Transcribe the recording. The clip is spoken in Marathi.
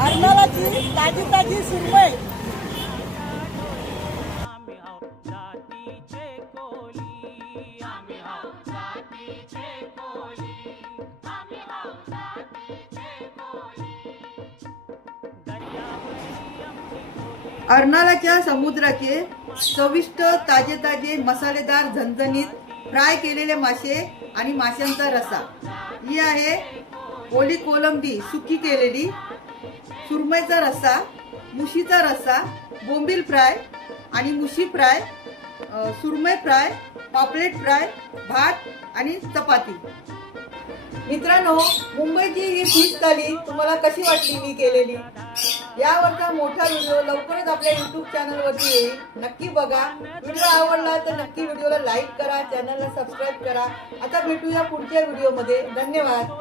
अर्नाळ्याची ताजी ताजी सुरमई. अर्नाळ्याच्या समुद्राचे चविष्ट ताजे ताजे मसालेदार झणझणीत फ्राय केलेले मासे आणि माशांचा रस्सा. ही आहे ओली कोलंबी सुकी केलेली, सुरमईचा रस्सा, मुशीचा रस्सा, बोंबील फ्राय आणि मुशी फ्राय, सुरमई फ्राय, पापलेट फ्राय, भात आणि चपाती. मित्रांनो, मुंबईची ही फिश थाली तुम्हाला कशी वाटली मी केलेली? यावरचा मोठा व्हिडिओ लवकरच आपल्या YouTube चॅनलवरती येईल, नक्की बघा. व्हिडिओ आवडला तर नक्की व्हिडिओला लाईक करा, चॅनलला सबस्क्राईब करा. आता भेटूया पुढच्या व्हिडिओमध्ये. धन्यवाद.